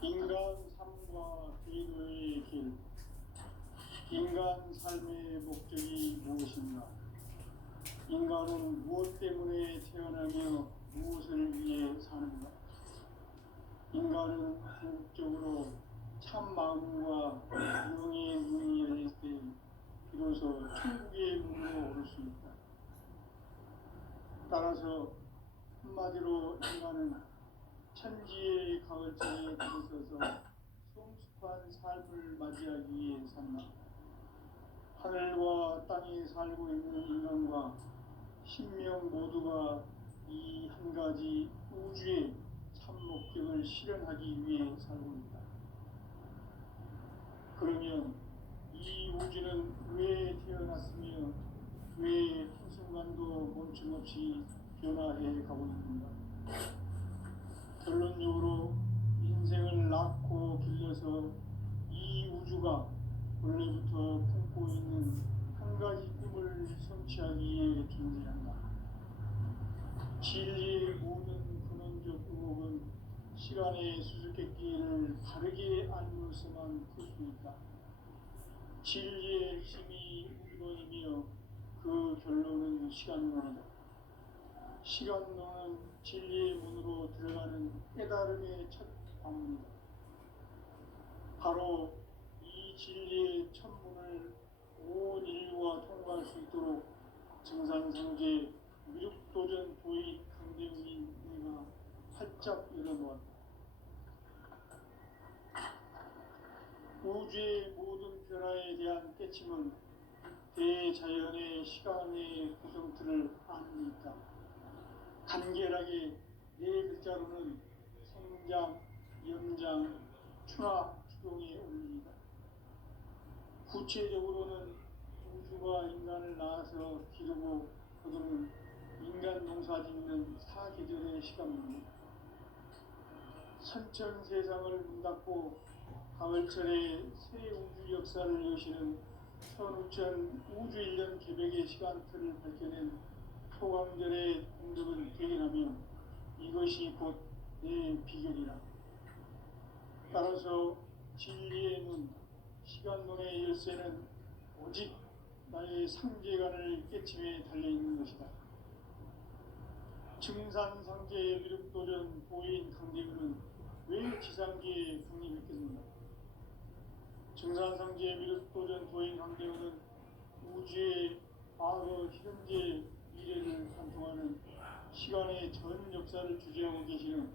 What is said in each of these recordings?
인간 삶과 기도의 길. 인간 삶의 목적이 무엇인가? 인간은 무엇 때문에 태어나며 무엇을 위해 사는가? 인간은 궁극적으로 참 마음과 영의 문이 열릴 때 비로소 천국의 문으로 오를 수 있다. 따라서 한마디로 인간은 천지의 가을장에 들어서서 성숙한 삶을 맞이하기 위해 산다. 하늘과 땅에 살고 있는 인간과 신명 모두가 이 한 가지 우주의 참 목적을 실현하기 위해 살고 있다. 그러면 이 우주는 왜 태어났으며 왜 한순간도 멈춤없이 변화해 가고 있는가? 결론적으로 인생을 낳고 길러서 이 우주가 원래부터 품고 있는 한 가지 꿈을 성취하기 위해 존재한다. 진리의 모든 근원적 의혹은 시간의 수수께끼를 바르게 알면서만 풀 수 있다. 진리의 핵심이 우주론이며 그 결론은 시간론이다. 시간론은 진리의 문으로 들어가는 깨달음의 첫 방문이다. 바로 이 진리의 첫 문을 온 인류가 통과할 수 있도록 증산성제 미륵도전 도의 강대웅인 내가 활짝 열어놓았다. 우주의 모든 변화에 대한 깨침은 대자연의 시간의 구성틀을 아는 데 있다. 간결하게 네 글자로는 생장, 연장, 추나 추동의 원리이다. 구체적으로는 우주가 인간을 낳아서 기르고 거두는 인간 농사 짓는 사계절의 시간입니다. 선천 세상을 문닫고 가을철에 새 우주 역사를 여시는 선우천 우주 1년 개백의 시간틀을 밝혀낸 소강절의 공덕을 대견하며 이것이 곧 내 비결이라. 따라서 진리의 문, 시간문의 열쇠는 오직 나의 상제관을 깨침에 달려있는 것이다. 증산상제의 미륵도전 보인 강대우는 왜 지상계에 국립했겠는가? 증산상제의 미륵도전 도인 강대우는 우주의 과거, 현재, 미래를 관통하는 시간의 전 역사를 주재하고 계시는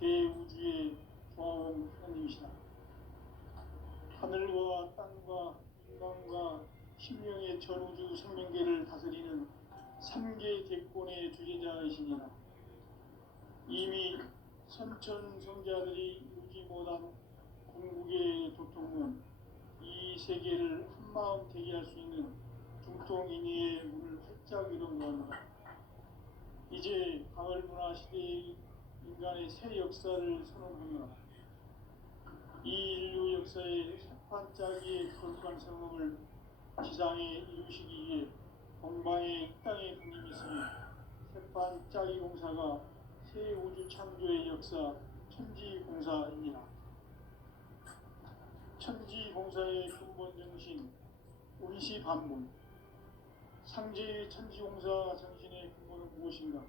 대우주의 조화원 하나님이시다. 하늘과 땅과 인간과 신명의 전우주 생명계를 다스리는 3개 대권의 주제자이시니라. 이미 선천성자들이 유지 못한 궁극의 도통은 이 세계를 한마음 되게 할 수 있는 중통인의의 문을 활짝 열어놓았노라. 이제 가을문화 시대의 인간의 새 역사를 선언하노라. 이 인류 역사의 새판짜기의 거룩한 성공을 지상에 이루시기 위해 동방의 이 땅에 국림이 있으며 새판짜기 공사가 새 우주 창조의 역사 천지공사입니다. 천지공사의 근본 정신 운시반문. 상제의 천지공사 정신의 근본은 무엇인가?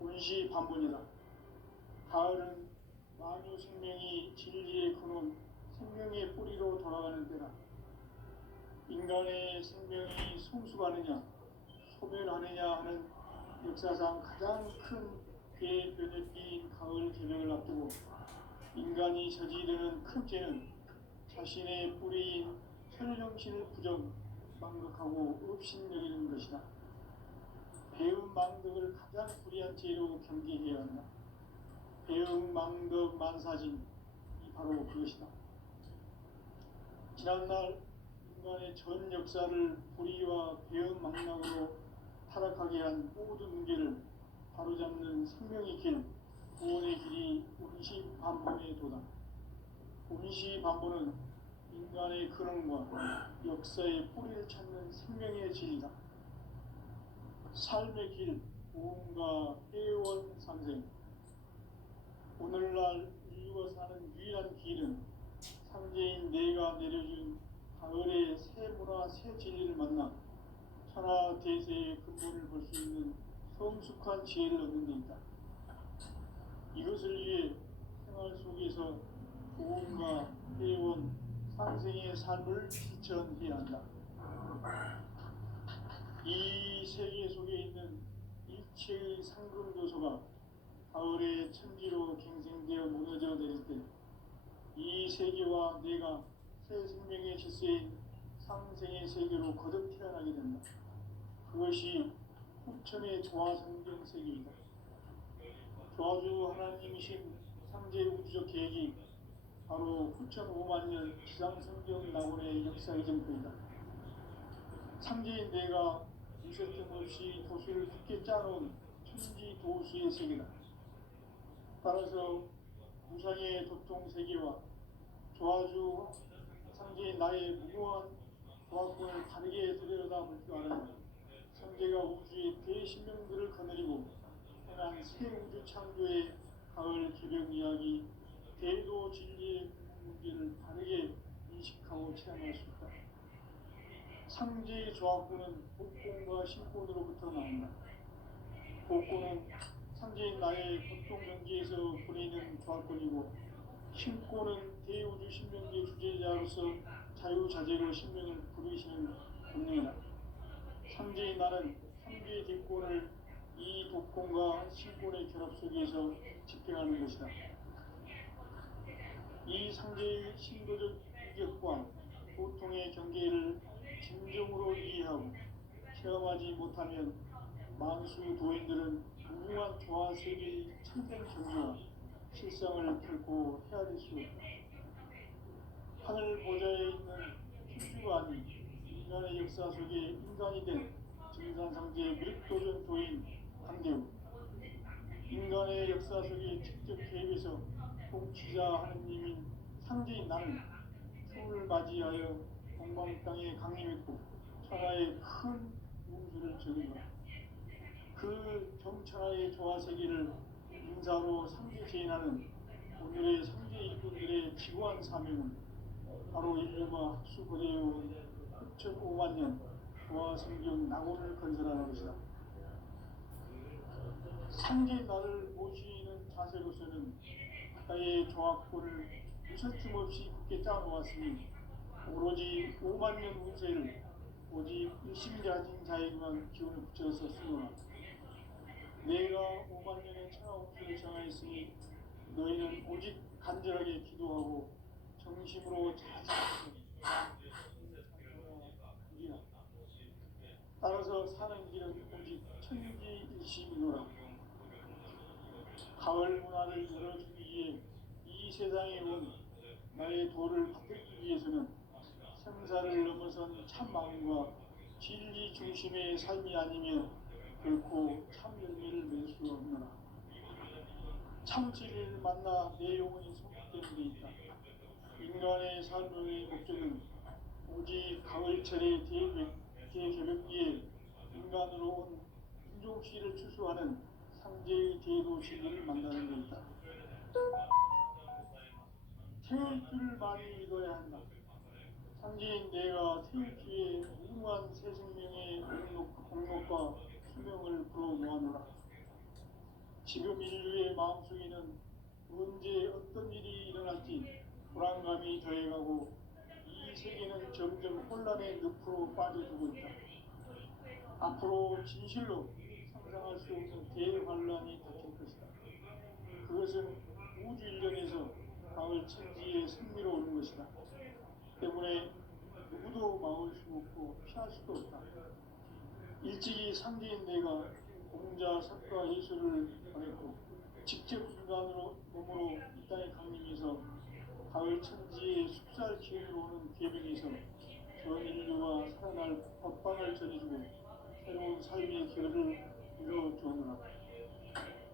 운시반문이다. 가을은 만유 생명이 진리의 근원, 생명의 뿌리로 돌아가는 때다. 인간의 생명이 성숙하느냐, 소멸하느냐 하는 역사상 가장 큰 대변혁기인 가을 개벽을 앞두고 인간이 저지르는 큰 죄는 자신의 뿌리인 천령신을 망극하고 업신여기는 것이다. 배움 망덕을 가장 불의한 죄로 경계해야 한다. 배움 망덕 만사진이 바로 그것이다. 지난날 인간의 전 역사를 불의와 배움 망락으로 타락하게 한 모든 문제를 바로잡는 생명의 길, 구원의 길이 운시반본의 도다. 운시반본은 인간의 그 근원과 역사의 뿌리를 찾는 생명의 진리다. 삶의 길, 보험과 회원 상생. 오늘날 인류가 사는 유일한 길은 상제인 내가 내려준 가을의 새 문화, 새 진리를 만나 천하 대세의 근본을 볼 수 있는 성숙한 지혜를 얻는 데 있다. 이것을 위해 생활 속에서 보험과 회원, 상생의 삶을 실천해야 한다. 이 세계 속에 있는 일체의 상금 요소가 가을의 천지로 갱생되어 무너져 내릴 때 이 세계와 내가 새 생명의 질서인 상생의 세계로 거듭 태어나게 된다. 그것이 후천의 조화성경 세계이다. 조화주 하나님이신 상제 우주적 계획이 바로 후천 5만 년 지상성경 낙원의 역사의 전표이다. 상제인 내가 무쇠틈 없이 도수를 굳게 짜놓은 천지 도수의 세계다. 따라서 무상의 도통 세계와 조화주 상제인 나의 무모한 조화권을 다르게 들여다볼 줄 알아야 상제가 우주의 대신명들을 거느리고 행한 새 우주 창조의 가을 개벽 이야기, 대도 진리의 문제를 다르게 인식하고 체험할 수 있다. 상제의 조화권은 복권과 신권으로부터 나온다. 복권은 상제인 나의 고통 경계에서 보내는 조화권이고, 신권은 대우주 신명기의 주제자로서 자유자재로 신명을 부르시는 본능이다. 상제인 나는 상제의 뒷권을 이 독권과 신권의 결합 속에서 집행하는 것이다. 이 상제의 신도적 위격과 고통의 경계를 진정으로 이해하고 체험하지 못하면 만수 도인들은 무궁한 조화 세계의 참된 경지와 실상을 결코 헤아릴 수 없다. 하늘 보좌에 있는 thiên 주가 아닌 인간의 역사 속에 인간이 된 증산상제의 밀도전 도인 강대우, 인간의 역사 속에 직접 개입해서 통치자 하느님인 상제인 나는 추운을 맞이하여 동방 땅에 강림했고 천하의 큰 운수를 전이노라. 그 정천하의 조화 세계를 인사로 상제 제인하는 오늘의 상제 일꾼들의 지구한 사명은 바로 인류가 학수고대해온 9,5만 년 조화 성경 낙원을 건설하는 것이다. 상제 나를 모시는 자세로서는 바다의 조화권을 무설틈 없이 굳게 짜놓았으니 오로지 5만 년 운세를 오직 일심가진 자에게만 기운을 붙여서 쓰노라. 내가 5만 년의 천하 운수를 정하였으니 너희는 오직 간절하게 기도하고 정심으로 자상하게 이기라. 따라서 사는 길은 오직 천지일심이노라. 가을 문화를 열어주기 위해 이 세상에 온 나의 도를 받들기 위해서는 생사를 넘어선 참 마음과 진리 중심의 삶이 아니면 결코 참 열매를 맺을 수 없노라. 참 진리를 만나 내 영혼이 성숙되는 데 있다. 인간의 삶의 목적은 오직 가을철의 대개벽기에 인간으로 온 인종씨를 추수하는 상제의 대도 진리를 만나는 데 있다. 태울 줄을 많이 믿어야 한다. 상제인 내가 태울 주에 무궁한 새 생명의 공력과 수명을 불어모아노라. 지금 인류의 마음속에는 언제 어떤 일이 일어날지 불안감이 더해가고 이 세계는 점점 혼란의 늪으로 빠져들고 있다. 앞으로 진실로 상상할 수 없는 대환란이 닥칠 것이다. 그것은 우주 일련에서 가을 천지의 승리로 오는 것이다. 때문에 누구도 막을 수 없고 피할 수도 없다. 일찍이 상제인 내가 공자, 석가, 예수를 보냈고 직접 인간으로 몸으로 이 땅에 강림해서 가을 천지의 숙살 기운으로 오는 계명에서 전 인류가 살아날 법방을 전해주고 새로운 삶의 기회를 이뤄주느라.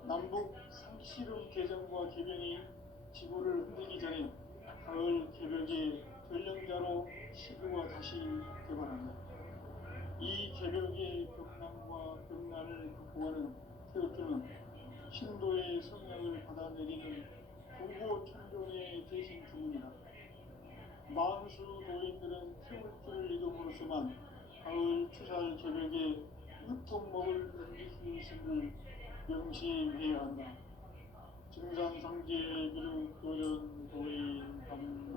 남북 상시름 개정과 개명이 지구를 흔들기 전에 가을 개벽의 전령자로 시도가 다시 개발한다. 이 개벽의 벽난과 벽난을 극복하는 태극주는 신도의 성령을 받아내리는 부고 천종의 대신 주문이다. 만수 도인들은 태극주를 이름으로서만 가을 추살 개벽에 으통목을 넘길 수 있음을 명심해야 한다. 증산상제 비록 도전 도인 감리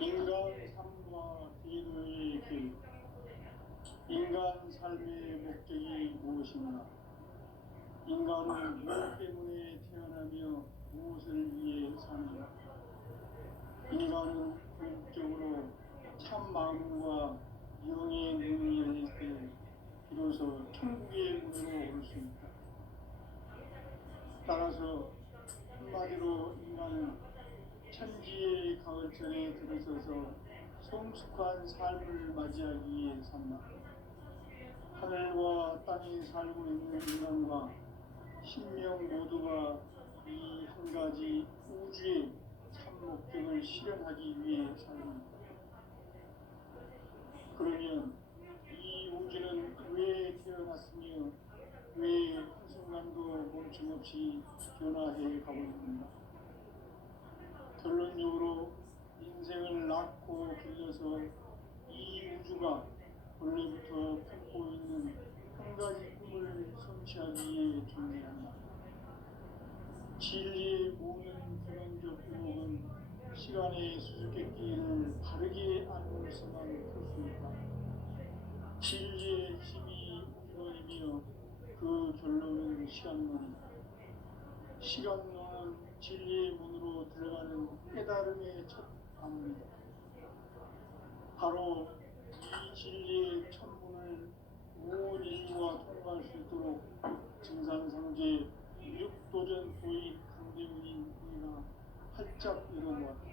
인간 삶과 기도의 길. 인간 삶의 목적이 무엇인가? 인간은 무엇 때문에 태어나며 무엇을 위해 사는가? 인간은 궁극적으로 참 마음과 영의 눈이 열릴 때 비로소 천국의 문으로 올 수 있다. 따라서 한마디로 인간은 천지의 가을철에 들어서서 성숙한 삶을 맞이하기 위해 산다. 하늘과 땅에 살고 있는 인간과 신명 모두가 이 한 가지 우주의 참 목적을 실현하기 위해 삽니다. 그러면 이 우주는 왜 태어났으며 왜 한순간도 멈춤없이 변화해 가고 있는가? 결론적으로 인생을 낳고 길러서 이 우주가 원래부터 품고 있는 한 가지 꿈을 성취하기 위해 존재한다. 진리의 모든 근원적 의목은 시간의 수수께끼를 바르게 안으로서만 풀 수 있다. 진리의 힘이 우주론이며 그 결론은 시간론이다. 시간론은 진리의 문으로 들어가는 깨달음의 첫 방문이다. 바로 이 진리의 천문을 온 인류가 통과할 수 있도록 증산상제 육도전 도인 강대문인 우리가 활짝 열어놓았다.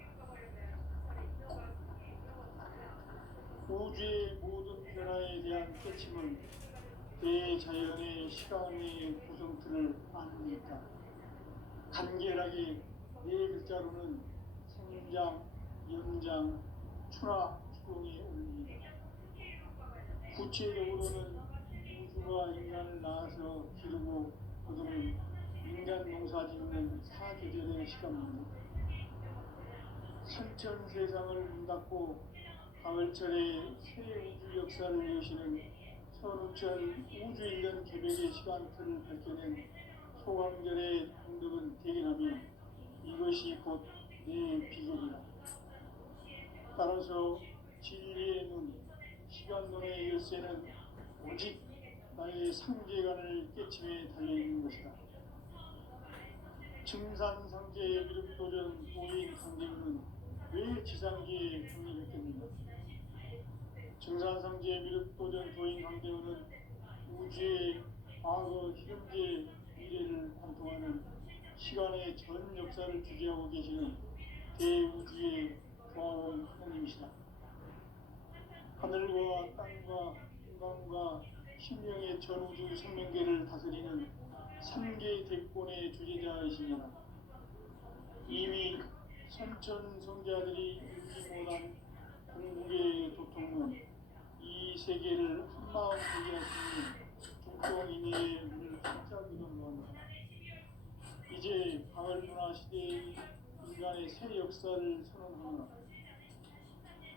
우주의 모든 변화에 대한 깨침은 대자연의 시간의 구성틀을 아니까 간결하게 네 글자로는 생장, 연장, 출하, 추동의 원리이다. 구체적으로는 우주가 인간을 낳아서 기르고 거두는 인간 농사 짓는 사계절의 시간입니다. 선천 세상을 문 닫고 가을철에 새 우주 역사를 여시는 선우천 우주 1년 개벽의 시간틀을 밝혀낸 소강절의 공덕은 대견하며 이것이 곧 내 비결이다. 따라서 진리의 눈, 시간론의 열쇠는 오직 나의 상계관을 깨침에 달려있는 것이다. 증산상제의 미륵도전 도인 강대문은 왜 지상계에 정립했겠는가? 증산상제의 미륵도전 도인 강대문은 우주의 과거, 현재, 미래를 관통하는 시간의 전 역사를 주재하고 계시는 대우주의 조화원 하나님이시다. 하늘과 땅과 인간과 신명의 전우주 생명계를 다스리는 3개 대권의 주제자이시니라. 이미 선천성자들이 읽지 못한 궁극의 도통은 이 세계를 한마음 되게 하시는 중동인의 문을 활짝 열어놓았다. 이제 가을문화 시대의 인간의 새 역사를 선언하노라.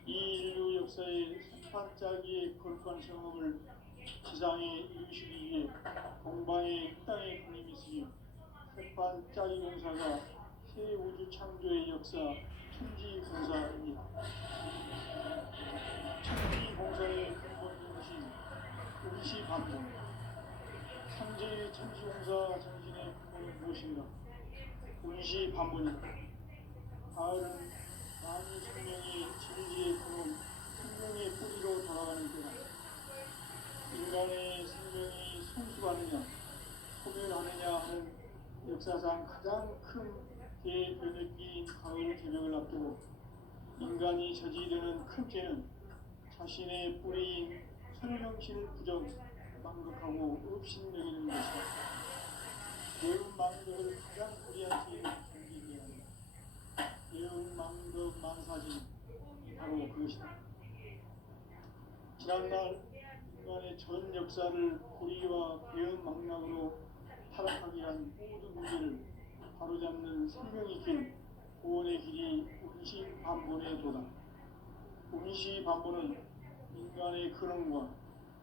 이 인류 역사의 반짝이의 거룩한 성업을 지상에 이루시기 위해 동방의 땅의 군림이 있으며 새반짝이 공사가 새 우주 창조의 역사 천지공사입니다. 천지공사의 근본 중심 운시반복. 삼재의 천지공사 정신의 근본은 무엇인가? 운시반복이다. 가을은 만유 생명이 진리의 근원, 생명의 뿌리로 돌아가는 때다. 인간의 생명이 성숙하느냐, 소멸하느냐 하는 역사상 가장 큰 대변혁기인 가을 개벽을 앞두고 인간이 저지르는 큰 죄는 자신의 뿌리인 설명실 부정, 망극하고 업신여기는 것이다. 매운 망덕을 가장 불리한 죄를 견디게 한다. 매운 망덕 만사진 바로 그것이다. 지난날 인간의 전 역사를 불의와 배은망락으로 타락하게 한 모든 문제를 바로잡는 생명의 길, 구원의 길이 운시반본의 도다. 운시반본은 인간의 근원과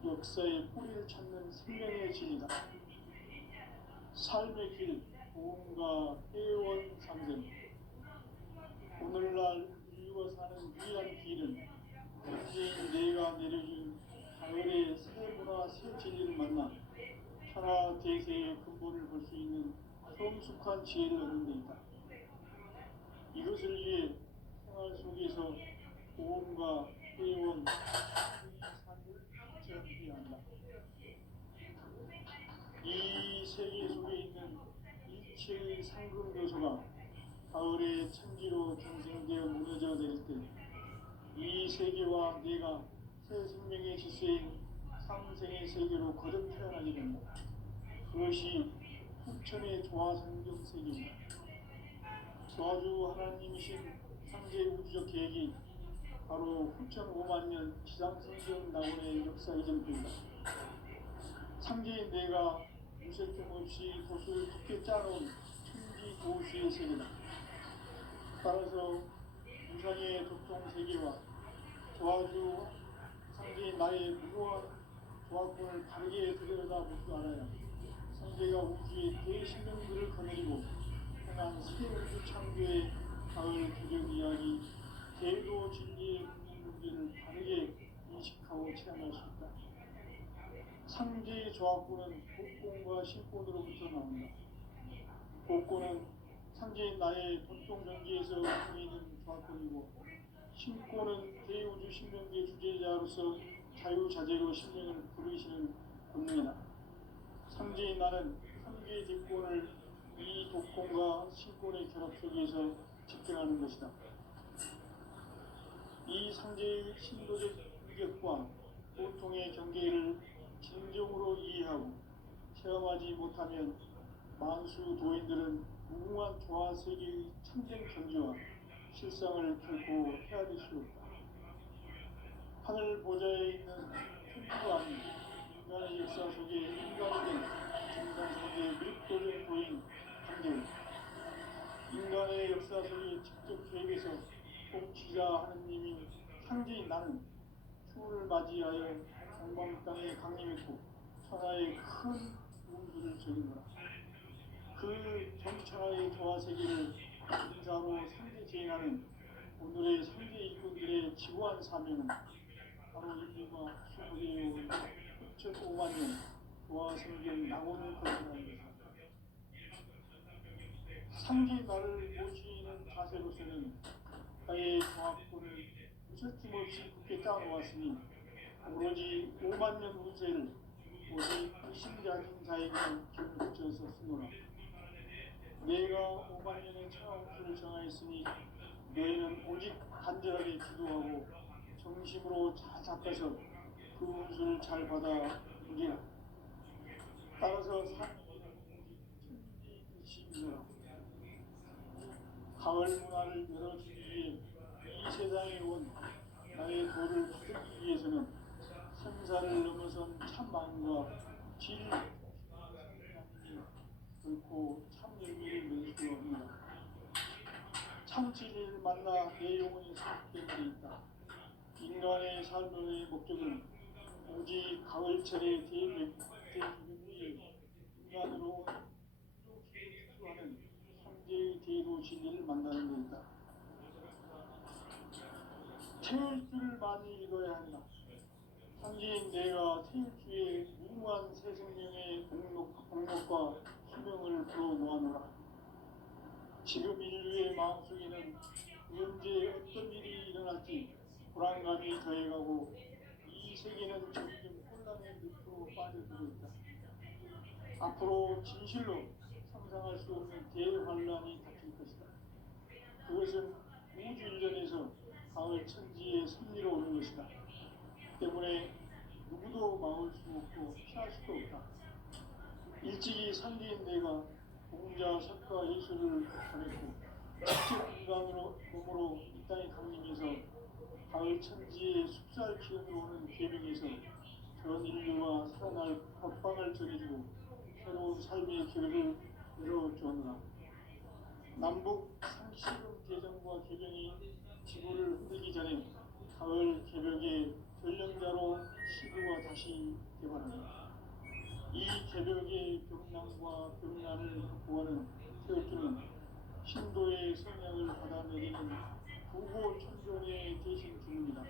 역사의 뿌리를 찾는 생명의 진이다. 삶의 길, 보험과 회원 상생. 오늘날 인류가 사는 유일한 길은 현재인 내가 내려준 가을의 새 문화 새 진리를 만나 천하 대세의 근본을 볼 수 있는 성숙한 지혜를 얻는 데 있다. 이것을 위해 생활 속에서 보험과 회원, 삶을 지켜야 한다. 이 세계 속에 있는 일체의 상금 요소가 가을의 천지로 경생되어 무너져 내릴 때 이 세계와 내가 새 생명의 질서인 상생의 세계로 거듭 태어나게 된다. 그것이 후천의 조화성경 세계입니다. 조화주 하나님이신 상대 우주적 계획이 바로 후천 5만 년 지상성경 낙원의 역사 이전입니다. 상대인 내가 무쇠틈 없이 도수를 깊게 짜놓은 천지 도수의 세계다. 따라서 무상의 도통 세계와 조화주 상대인 나의 무모한 조화권을 바르게 들여다볼 줄 알아야 상대가 우주의 대신명들을 거느리고 행한 새 우주 창조의 가을 기적 이야기, 제도 진리의 문제를 바르게 인식하고 체험할 수 있다. 상대의 조합구는 복권과 신권으로부터 나온다. 복권은 상대인 나의 돈통 전기에서 보이는 조합권이고, 신권은 대우주 신명계 주제자로서 자유자재로 신명을 부르시는 본능이다. 상대인 나는 상대의 뒷권을 이 독권과 신권의 결합 속에서 집행하는 것이다. 이 상대의 신도적 위력과 보통의 경계를 진정으로 이해하고 체험하지 못하면 만수 도인들은 무궁한 조화 세계의 참된 경지와 실상을 결코 헤아릴 수 없다. 하늘 보좌에 있는 천주가 아닌 인간의 역사 속에 인간이 된 인간 세계의 밀도적 도인 관계, 인간의 역사 속에 직접 계획해서 통치자 하느님인 상대인 나는 추후를 맞이하여 동방 땅에 강림했고 천하의 큰 우주를 적인거라. 그 전천하의 조화 세계를 인사로 상대 제행하는 오늘의 상대 일꾼들의 지구한 사명은 바로 인류가 수고되어온 6,5만 년 조화 성경 낙원을 건설하는 것입니다. 상대 나를 모시는 자세로서는 나의 조합권을 무설짐 없이 굳게 짜놓았으니 오로지 5만 년 운세를 오직 의심자진 자에게만 기운을 붙여서 쓰노라. 내가 5만 년의 천하운수를 정하였으니 너희는 오직 간절하게 기도하고 정심으로 잘 잡아서 그 운수를 잘 받아 누리라. 따라서 사람에게는 오직 천지의심이노라. 가을 문화를 열어주기 위해 이 세상에 온 나의 도를 받기 위해서는 생사를 넘어선 참 마음과 진리 결코 참 열매를 맺을 수 없느라. 참 진리를 만나 내 영혼이 성숙된 데 있다. 인간의 삶의 목적은 오직 가을철의 대기름 위에 인간으로 하는 상대의 대도 진리를 만나는 데 있다. 태일주를 많이 읽어야 한다. 상대인 내가 태일주의 무궁한 새 생명의 공력과 수명을 불어 모아노라. 지금 인류의 마음속에는 언제 어떤 일이 일어날지 불안감이 더해가고 이 세계는 점점 혼란의 늪으로 빠져들고 있다. 앞으로 진실로 상상할 수 없는 대환란이 닥칠 것이다. 그것은 우주 일전에서 가을 천지의 섭리로 오는 것이다. 때문에 누구도 막을 수 없고 피할 수도 없다. 일찍이 상계인 내가 공자, 석가, 예술을 전했고 직접 인간으로 몸으로 이 땅에 강림해서 가을 천지의 숲살 기운으로 오는 계명에서 전 인류가 살아날 법방을 전해주고 새로운 삶의 길을 열어주었노라. 남북 상시름 대전과 개병이 지구를 흔들기 전에 가을 개벽의 전령자로 시구가 다시 개발합니다. 이 개벽의 병난과 병난을 극복하는 태엽주는 신도의 성향을 받아내리는 부고 천존의 대신 주입니다.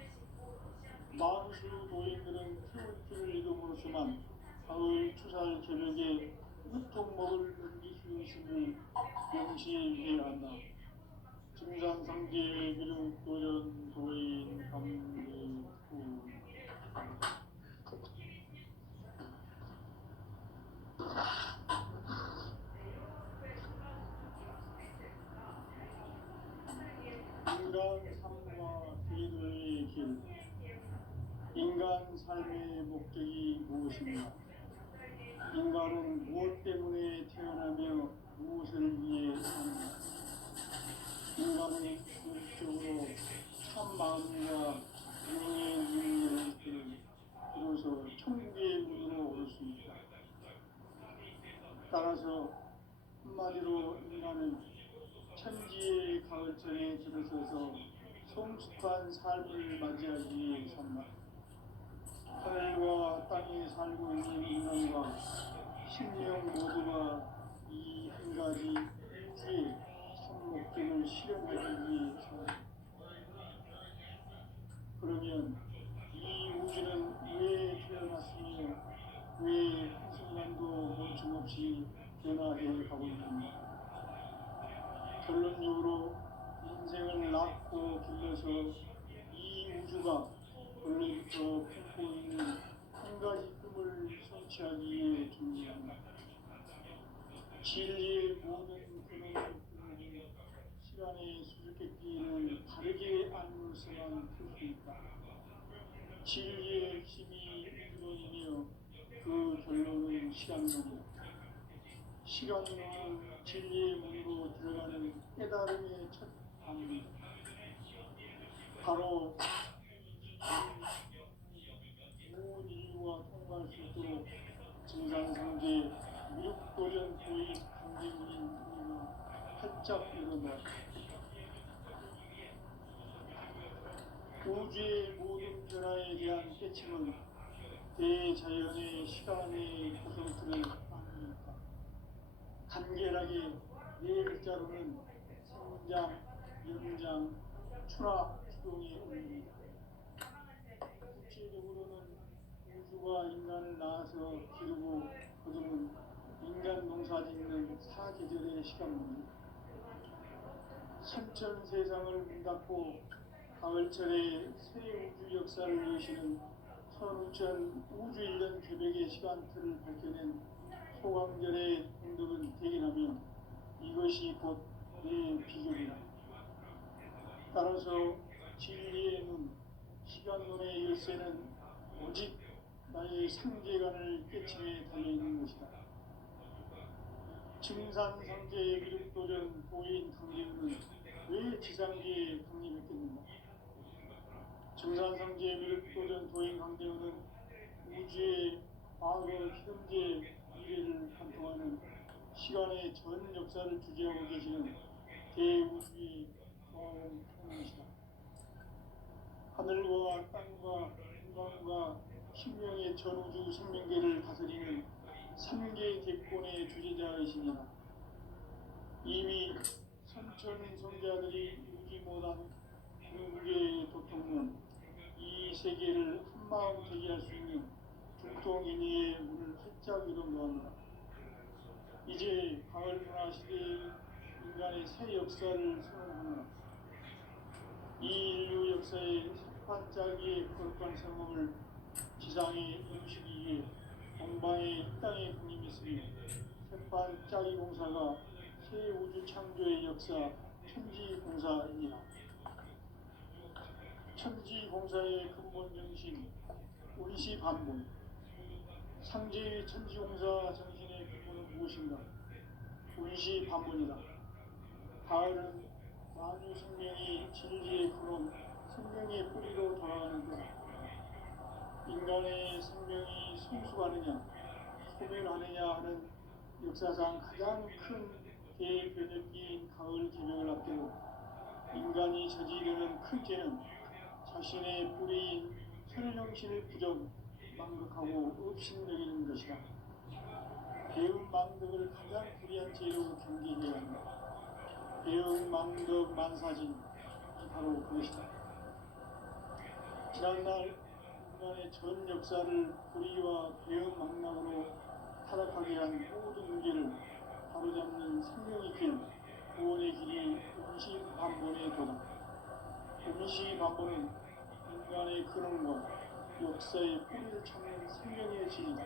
만수 도인들은 태울주를 이름으로서만 가을 추살 개벽에 으통목을 넘길 수 있음을 명시해야 한다. 증산상계 비룡 도전 도인 감리후 인간 삶과 궤도의 길. 인간 삶의 목적이 무엇인가? 인간은 무엇 때문에 태어나며 무엇을 위해 사는가? 인간은 궁극적으로 참 마음과 영의 눈을 열 때는 비로소 천국의 문으로 올 수 있다. 따라서 한마디로 인간은 천지의 가을철에 들어서서 성숙한 삶을 맞이하기 위해 산다. 하늘과 땅에 살고 있는 인간과 신령 모두가 이 한 가지 우주의 참 목적을 실현하기 위해 산다. 그러면 이 우주는 왜 태어났으며 왜 한순간도 멈춤없이 변화해 가고 있는가? 결론적으로 인생을 낳고 길러서 이 우주가 원래부터 품고 있는 한 가지 꿈을 성취하기 위해 준비한다. 진리의 모든 근원을 꾸는 시간의 수수께끼는 다르게 안물서만 풀 수 있다. 진리의 핵심이 근원이며 그 결론은 시간론이다. 시간론은 진리의 문으로 들어가는 깨달음의 첫 방입니다. 바로 온 인류가 통과할 수 있도록 증산상계 미륵도전 도의 강대문인 우리는 활짝 일어나 우주의 모든 변화에 대한 깨침은 대자연의 시간의 구성틀을 아닙니까? 간결하게 네 글자로는 성장, 연장, 추락, 추동의 원리입니다. 구체적으로는 우주가 인간을 낳아서 기르고 거두는 인간 농사 짓는 사계절의 시간입니다. 선천 세상을 문 닫고 가을철에 새 우주 역사를 여시는 선우천 우주 1년 개벽의 시간틀을 밝혀낸 소강절의 공덕은 대견하며 이것이 곧 내 비결이다. 따라서 진리의 눈, 시간론의 열쇠는 오직 나의 상계관을 깨침에 달려있는 것이다. 증산상계의 미륵도전 도인 강림은 왜 지상계에 강림했겠는가? 증산상계의 미륵도전 도인 강림은 우주의 과거, 현재, 미래를 관통하는 시간의 전 역사를 주재하고 계시는 대우주의 경험이시다. 하늘과 땅과 인간과 신명의 전우주 생명계를 다스리는 3개 대권의 주제자이시니라. 이미 선천 성자들이 이루지 못한 궁극의 도통론, 이 세계를 한마음 되게 할 수 있는 중통인의의 문을 활짝 열어놓았노라. 이제 가을 문화 시대의 인간의 새 역사를 선언하노라. 이 인류 역사의 반짝이의 거룩한 성공을 지상에 이루시기 위해 동방의 이 땅에 군림했으며 새반짝이 공사가 새 우주 창조의 역사 천지공사이니라. 천지공사의 근본 정신, 운시 반본, 상제의 천지공사 정신의 근본은 무엇인가? 운시 반본이다. 가을은 만유 생명이 진리의 근원, 생명의 뿌리로 돌아가는 것. 인간의 생명이 성숙하느냐, 소멸하느냐 하는 역사상 가장 큰 대변혁기인 가을 개명을 앞두고 인간이 저지르는 큰 죄는 자신의 뿌리인 천연정신을 부정, 망극하고 업신여기는 것이다. 배은 망덕을 가장 불의한 죄로 경계해야 한다. 배은 망덕 만사진이 바로 그것이다. 지난날 인간의 전 역사를 불의와 배은 망락으로 타락하게 한 모든 문제를 바로잡는 생명의 길, 구원의 길이 운시반본의 도다. 운시반본은 인간의 근원과 역사의 뿌리를 찾는 생명의 길이다.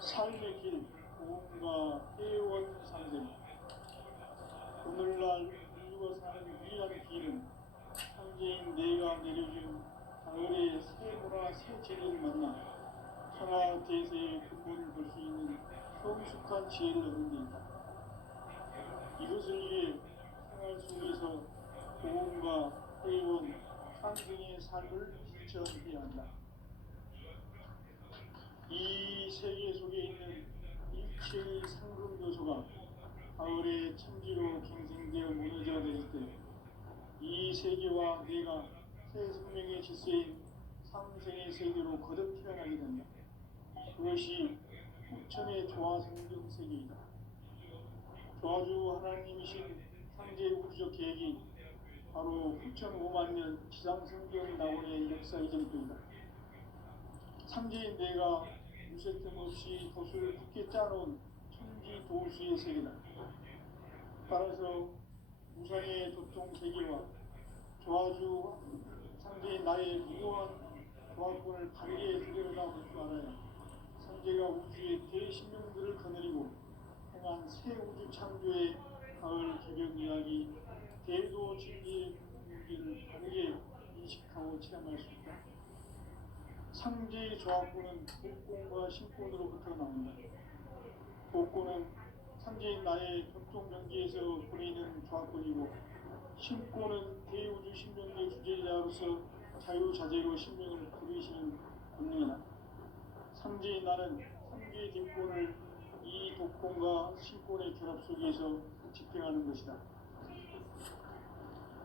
삶의 길, 고음과 회원 상생. 오늘날 인류가 사는 유일한 길은 상제인 내가 내려준 가을의 새 문화 새 재리를 만나 천하 대세의 근본을 볼 수 있는 성숙한 지혜를 얻는 데 있다. 이것을 위해 생활 속에서 고음과 회원, 상생의 삶을 실천해야 한다. 이 세계 속에 있는 일체의 상급 요소가 가을의 천지로 갱생되어 무너져 내릴 때 이 세계와 내가 새 생명의 질서인 상생의 세계로 거듭 태어나게 된다. 그것이 부천의 조화성경 세계이다. 조화주 하나님이신 상제 우주적 계획이 바로 9,500,000년 지상성경 낙원의 역사 이전부이다. 상제인 내가 무쇠뜸 없이 도수를 굳게 짜놓은 천지 도수의 세계다. 따라서 무상의 도통 세계와 조화주 상제인 나의 무모한 조화권을 바르게 들여다볼 줄 알아야 상제가 우주의 대신명들을 거느리고 행한 새 우주 창조의 가을 개벽 이야기, 대도 진리의 문제를 바르게 인식하고 체험할 수 있다. 상제의 조화권은 복권과 신권으로부터 나온다. 복권은 상제인 나의 격동경지에서 보내는 조화권이고, 신권은 대우주 신명의 주제자로서 자유자재로 신명을 부르시는 권능이다. 상제인 나는 상제의 뒷권을 이 독권과 신권의 결합 속에서 집행하는 것이다.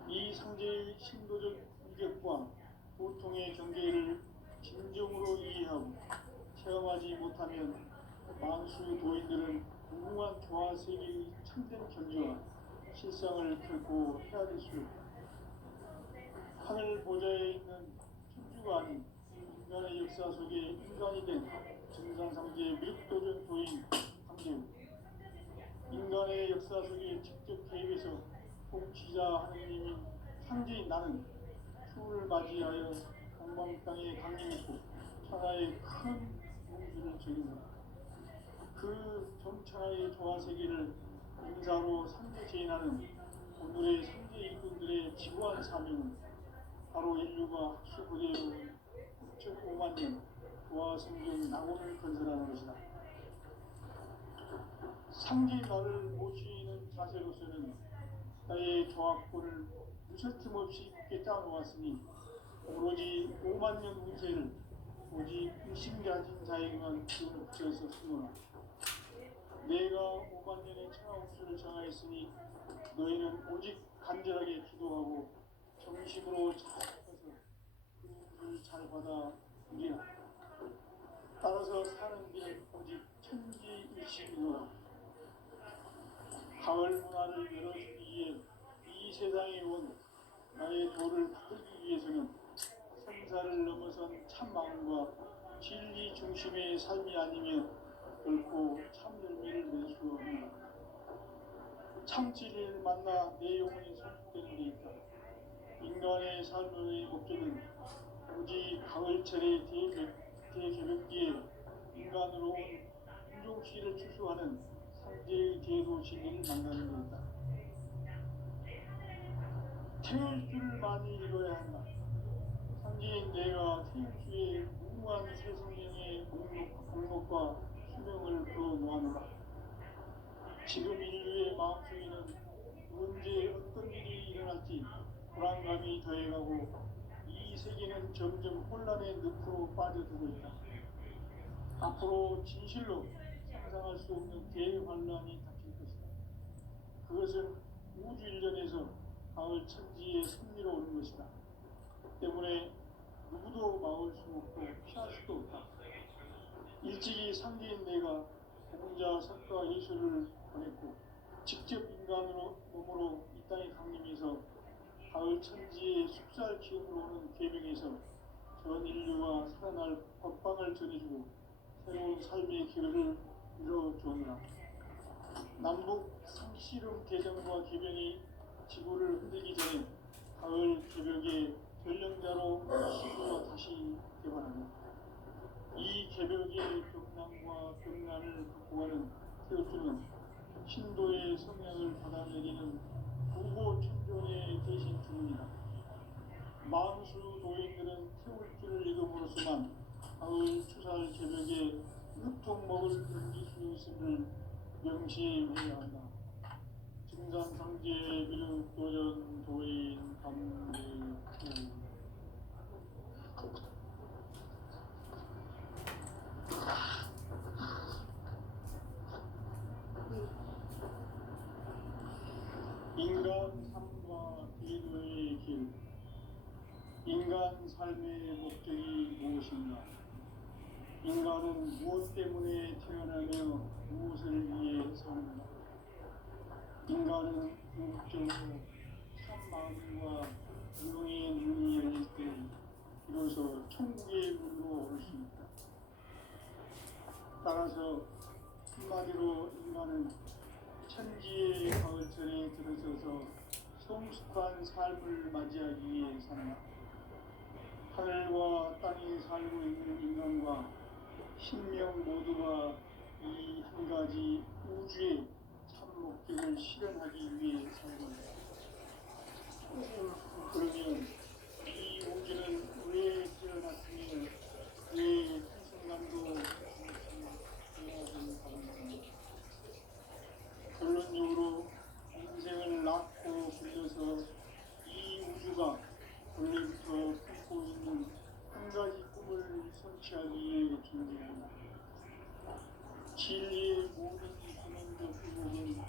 이 상제의 신도적 위력과 보통의 경계를 진정으로 이해하고 체험하지 못하면 만수 도인들은 무궁한 조화세계의 참된 견주와 실상을 결코 헤아릴 수 없다. 하늘 보좌에 있는 천주가 아닌 인간의 역사 속에 인간이 된 증상상제의 미륵도전 도인 황제우, 인간의 역사 속에 직접 개입해서 통치자 하느님인 상제인 나는 추를 맞이하여 강방 땅에 강림했고 천하의 큰 용주를 적인다. 그 정천하의 조화세계를 인사로 상제 제인하는 오늘의 상제 일꾼들의 지구한 사명은 바로 인류가 학수 고대로 9,500,000년 조화성경 낙원을 건설하는 것이다. 상제 나를 모시는 자세로서는 나의 조화권을 무설틈 없이 굳게 짜놓았으니 오로지 50,000년 운세를 오직 의심가진 자에게만 기운을 붙여서 쓰노라. 내가 50,000년의 천하옥수를 정하였으니 너희는 오직 간절하게 기도하고 정심으로 잘 해서 그 운을 잘 받아 누리라. 따라서 사는 길은 오직 천지일심이노라. 가을 문화를 열어주기 위해 이 세상에 온 나의 도를 받들기 위해서는 생사를 넘어선 참 마음과 진리 중심의 삶이 아니면 결코 참 열매를 낼 수 없는 참 진리를 만나 내 영혼이 성숙되는 데 있다. 인간의 삶의 목적은 오직 가을철의 대개벽기에 인간으로 온 인종시를 추수하는 상제의 대도 진리를 만나는 데 있다. 태울 줄을 많이 읽어야 한다. 상계인 내가 태육주의 무궁한 새 생명의 목록과 수명을 풀어놓아노라. 지금 인류의 마음속에는 언제 어떤 일이 일어날지 불안감이 더해가고 이 세계는 점점 혼란의 늪으로 빠져들고 있다. 앞으로 진실로 상상할 수 없는 대환란이 닥칠 것이다. 그것은 우주 일련에서 가을 천지의 섭리로 오는 것이다. 때문에 누구도 막을 수 없고 피할 수도 없다. 일찍이 상계인 내가 공자, 석가, 예수를 보냈고 직접 인간으로 몸으로 이 땅에 강림해서 가을 천지의 숲살 기운으로 오는 계명에서 전 인류와 살아날 법방을 전해주고 새로운 삶의 기회를 이뤄주느라. 남북 상씨름 개정과 개변이 지구를 흔들기 전에 가을 개벽의 전령자로 지구가 다시 개발하며 이 개벽의 벽난과 벽난을 극복하는 태우주는 신도의 성향을 받아내리는 부고 천존의 대신 주문이다. 만수 도인들은 태울주를 읽음으로써만 가을 추살 개벽의 흡통목을 넘길 수 있음을 명시해야 한다. 증산상제 미륵도전 도인 감대회. 인간 삶과 기도의 길. 인간 삶의 목적이 무엇인가? 인간은 무엇 때문에 태어나며 무엇을 위해 사는가? 인간은 궁극적으로 참 마음과 영의 눈이 열릴 때 비로소 천국의 문으로 올 수 있다. 따라서 한마디로 인간은 천지의 가을철에 들어서서 성숙한 삶을 맞이하기 위해 산다. 하늘과 땅에 살고 있는 인간과 신명 모두가 이 한 가지 우주의 참 목적을 실현하기 위해 살고 있다. 그러면 이 우주는 왜 태어났으며 왜 한순간도 해야 하는가? 결론적으로 인생을 낳고 불려서 이 우주가 원래부터 품고 있는 한 가지 꿈을 성취하기 위해 존재한다. 진리의 모든 근원적 의목은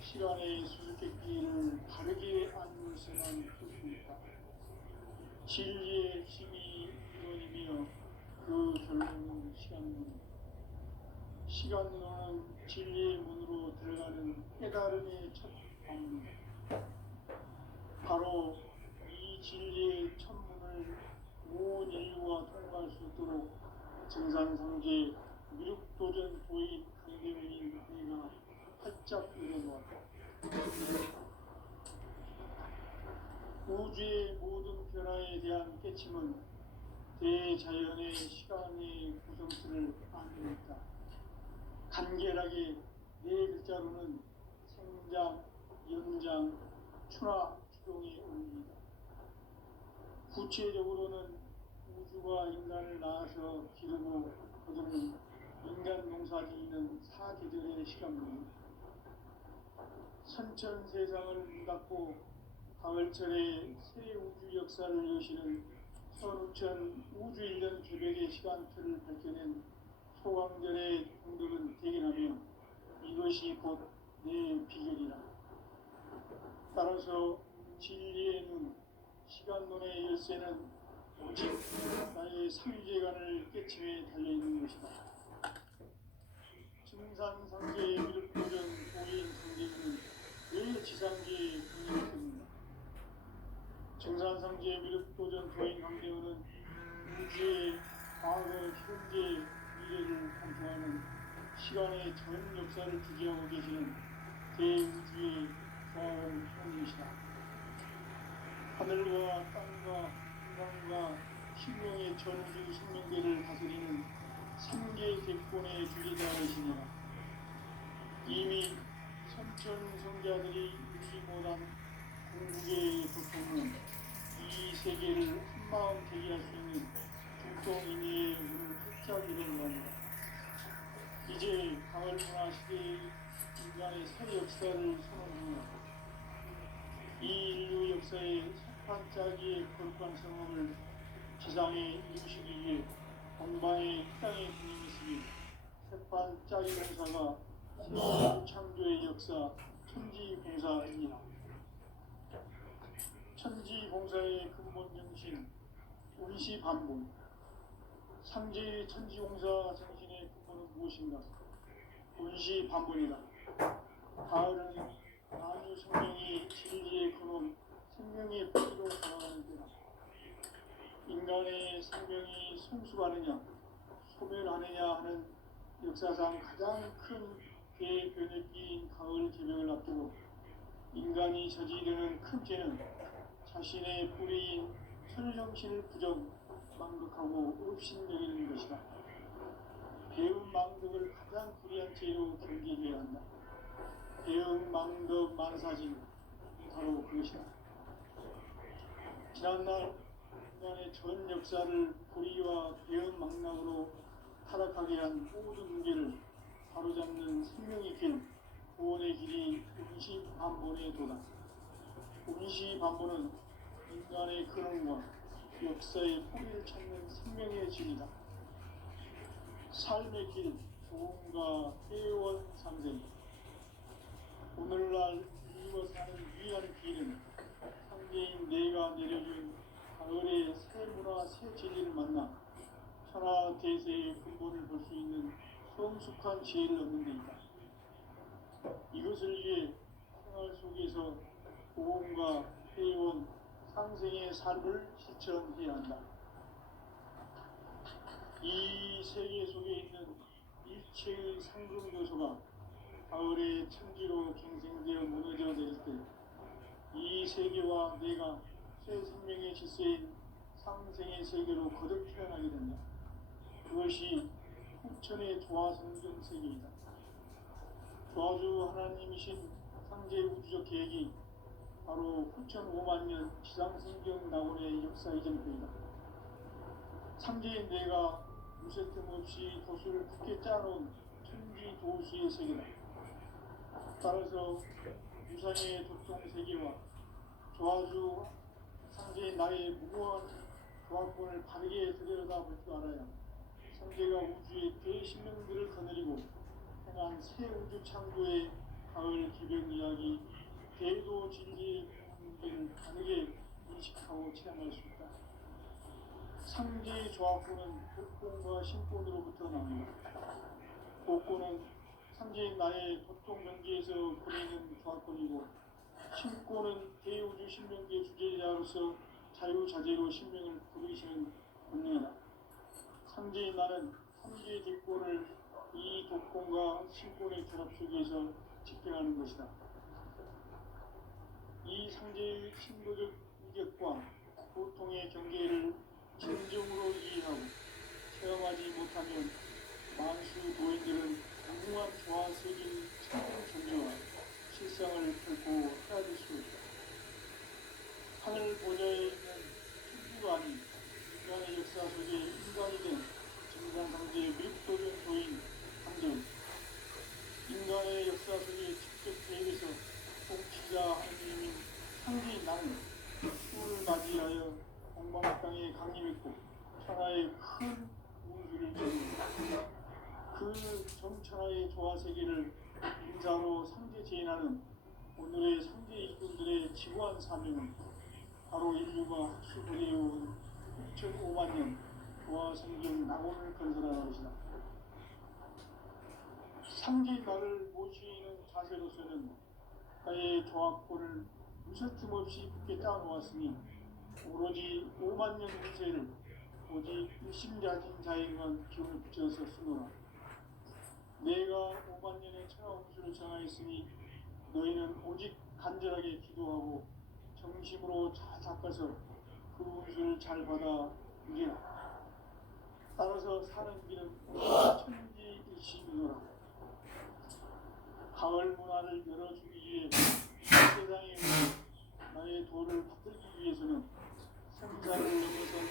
시간의 수수께끼를 바르게 안으로서만 풀 수 있다. 진리의 핵심이 근원이며 그 결론은 시간론이다. 시간론은 진리의 문으로 들어가는 깨달음의 첫 방문이다. 바로 이 진리의 천문을 온 인류가 통과할 수 있도록 증산상제 미륵도전 도인 강대원인 내가 활짝 열어놓았다. 우주의 모든 변화에 대한 깨침은 대자연의 시간의 구성틀을 안고 있다. 간결하게 네 글자로는 생장, 연장, 추나 추동이 올립니다. 구체적으로는 우주가 인간을 낳아서 기르고 거두는 인간 농사지는 사계절의 시간입니다. 선천 세상을 문 닫고 가을철에 새 우주 역사를 여시는 선우천 우주 일년 개벽의 시간틀을 밝혀낸 소강전의 공덕은 대견하며 이것이 곧 내 비결이라. 따라서 진리의 눈, 시간론의 열쇠는 오직 나의 삼재간을 깨침에 달려있는 것이다. 증산상제의 미륵도전 도인 상제는 왜 지상계의 국민이었는가? 증산상제의 미륵도전 도인 강대원은 우주의 과거, 현재, 미래를 관통하는 시간의 전 역사를 주재하고 계시는 대우주의 과언 현이시다. 하늘과 땅과 인간과 신명의 전우주 생명계를 다스리는 삼계 대권의 주제자이시니라. 이미 선천 성자들이 누리지 못한 궁극의 도통은 이 세계를 참마음 대기할 수 있는 중동인의 문을 활짝 열어놓습니다. 이제 가을 문화 시대의 인간의 새 역사를 선언합니다. 이 인류 역사의 첫판짜기의 거룩한 성험을 지상에 이루시기 위해 동방의 땅에 분임했으니 새판짜기 공사가 세계 창조의 역사 천지공사입니다. 천지공사의 근본 정신 운시반본. 상제의 천지공사 정신의 근본은 무엇인가? 운시반본이다. 가을은 만유 생명이 진리의 근원, 생명의 뿌리로 돌아가는 때다. 인간의 생명이 성숙하느냐, 소멸하느냐 하는 역사상 가장 큰 대변혁기인 가을 개명을 앞두고 인간이 저지르는 큰 죄는 자신의 뿌리인 천정신을 부정, 망극하고 업신여기는 것이다. 배은 망덕을 가장 불의한 죄로 경계해야 한다. 배은 망덕 만사진, 바로 그것이다. 지난날 인간의 전 역사를 불의와 배은 망락으로 타락하게 한 모든 문제를 바로잡는 생명의 길, 구원의 길인 운시반본의 도다. 운시반본은 인간의 근원과 역사의 뿌리를 찾는 생명의 길이다. 삶의 길, 조언과 회원 상생. 오늘날 인류가 사는 유일한 길은 상제인 내가 내려준 가을의 새 문화, 새 진리를 만나 천하 대세의 근본을 볼 수 있는 성숙한 지혜를 얻는 데 있다. 이것을 위해 생활 속에서 보험과 회원, 상생의 삶을 실천해야 한다. 이 세계 속에 있는 일체의 상금 요소가 가을의 천지로 갱생되어 무너져 내릴 때 이 세계와 내가 새 생명의 질서인 상생의 세계로 거듭 태어나게 된다. 그것이 후천의 조화성경 세계이다. 조화주 하나님이신 상제 우주적 계획이 바로 후천 5만 년 지상성경 낙원의 역사 이전표이다. 상제인 내가 무쇠 틈 없이 도수를 굳게 짜놓은 천지 도수의 세계다. 따라서 유산의 도통 세계와 조화주 상제인 나의 무모한 조합권을 바르게 들여다볼 줄 알아야 상제가 우주의 대신명들을 거느리고 행한 새 우주 창조의 가을 기병 이야기, 대도 진리의 문제를 다르게 인식하고 체험할 수 있다. 상제의 조합권은 복권과 신권으로부터 나옵니다. 복권은 상제인 나의 도통 경계에서 보내는 조합권이고, 신권은 대우주 신명계 주제자로서 자유자재로 신명을 부르시는 권능이다. 상제인 나는 상제의 뒷권을 이 독권과 신권의 결합 속에서 집행하는 것이다. 이 상제의 신도적 위격과 고통의 경계를 진정으로 이해하고 체험하지 못하면 만수 도인들은 무궁한 조화 세계의 참된 존재와 실상을 결코 헤아릴 수 있다. 하늘 보좌에 있는 천주가 아닌 인간의 역사 속에 인간이 된 정상상제의 밀도적 도인 상제, 인간의 역사 속에 직접 대입해서 통치자 하느님인 상제인 나는 수를 맞이하여 공방 땅에 강림했고 천하의 큰 우주를 지니다. 그 정천하의 조화세계를 인사로 상제 제인하는 오늘의 상제 이군들의 지구한 사명은 바로 인류가 학수부리해온 6,5만 년 조화성경 낙원을 건설하는 것이다. 상제인 나를 모시는 자세로서는 나의 조합권을 무쇠틈 없이 굳게 짜놓았으니 오로지 5만 년 운세를 오직 일심자진 자에게만 기운을 붙여서 쓰노라. 내가 5만 년의 천하 운수를 정하였으니 너희는 오직 간절하게 기도하고 정심으로 잘 닦아서 그 운수를 잘 받아 누리라. 따라서 사는 길은 천지일심이노라. 가을 문화를 열어주기 위해 세상에 나의 도를 받들기 위해서는 생사를 넘어선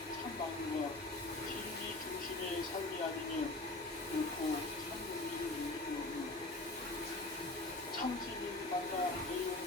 참신인 만나 배운